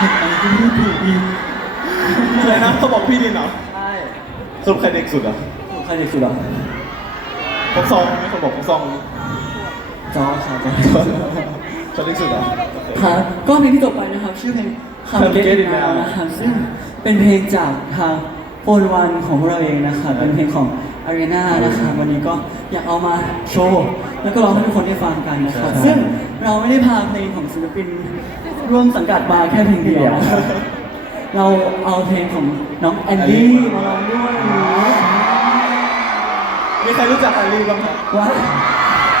อันนี้ก็ไม่ถูกอีกอะไรนะเขาบอกพี่ดินเหรอใช่สรุปใครเด็กสุดอะใครเด็กสุดอะผมซองไหมเขาบอกผมซองจอร์จครับจอร์จฉันเด็กสุดเหรอครับก็เพลงที่จบไปนะครับ ชื่อเพลง Come Come Get Get It It Now Now นะครับซึ่งเป็นเพลงจากทางโอนวันของพวกเราเองนะครับเป็นเพลงของ Arena นะครับวันนี้ก็อยากเอามาโชว์แล้วก็ร้องให้ทุกคนได้ฟังกันนะครับ ใช่ ซึ่งเราไม่ได้พาเพลงของศิลปินร่วมสังกัดมาแค่เพลงเดียวนะครับเราเอาเพลงของน้องแอนดี้มาร้องด้วยมีใครรู้จักแอลลี่บ้างครับว้า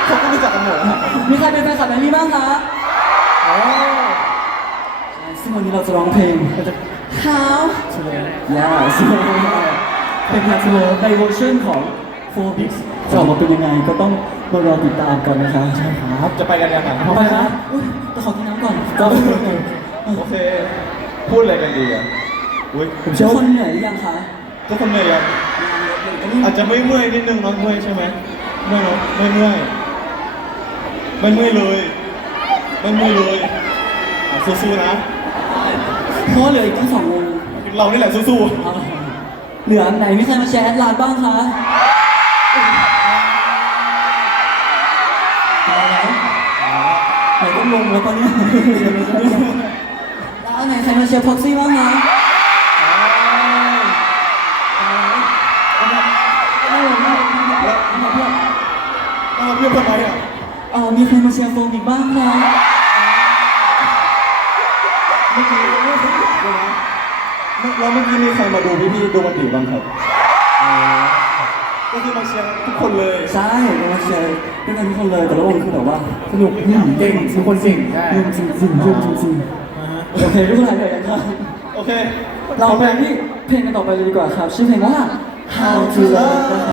เขาก็รู้จักกันหมดนะมีใครเป็นแฟนคลับแอนดี้บ้างคะอ๋อใช่ซึ่งวันนี้เราจะร้องเพลงเราจะ How to Love Yes เป็นเพลง to Love ในเวอร์ชันของ Four Bix จะออกมาเป็นยังไงก็ต้องมารอติดตามกันนะครับใช่ครับจะไปกันยังไงเอาไปนะอุ้ยแต่ขอกินน้ำก่อนก็โอเค พูดอะไรกันดีอะอุ้ยผมเชื่อคนเหนื่อยหรือยังคะทุกคนเหนื่อยยังอาจจะไม่เมื่อยนิดนึงเนอะเมื่อยใช่ไหมเมื่อยเนอะไม่เมื่อยไม่เมื่อยเลยไม่เมื่อยเลยอะสู้ๆนะเพราะว่าเหลืออีกตั้งสองวงเรานี่แหละสู้เอา เหลือไหนมีใครมาแชร์แอดไลน์บ้างคะอาไหนไหนต้องลงแล้วตอนนี้แล้วอันไหนใครมาเชียร์พ็อกซี่บ้างคะไม่ลงไม่ลงไม่ลงแล้วเพื่อนเอาเพื่อนทำไมอะ เออมีใครมาเชียร์โฟมอีกบ้างคะ แล้วเมื่อกี้มีใครมาดูพี่ๆดูมันดีบ้างครับก็คือมาเชียร์ทุกคนเลยใช่มาเชียร์ด้วยกันทุกคนเลยแต่ละวงคือแบบว่าสนุกเก่งทุกคนเก่งใช่จริงจริงจริงจริงจริงจริงโอเคทุกคนหายเหนื่อยกันครับโอเค เราไปที่เพลงกันต่อไปเลยดีกว่าครับ ชื่อเพลงว่า How to Love นะครับ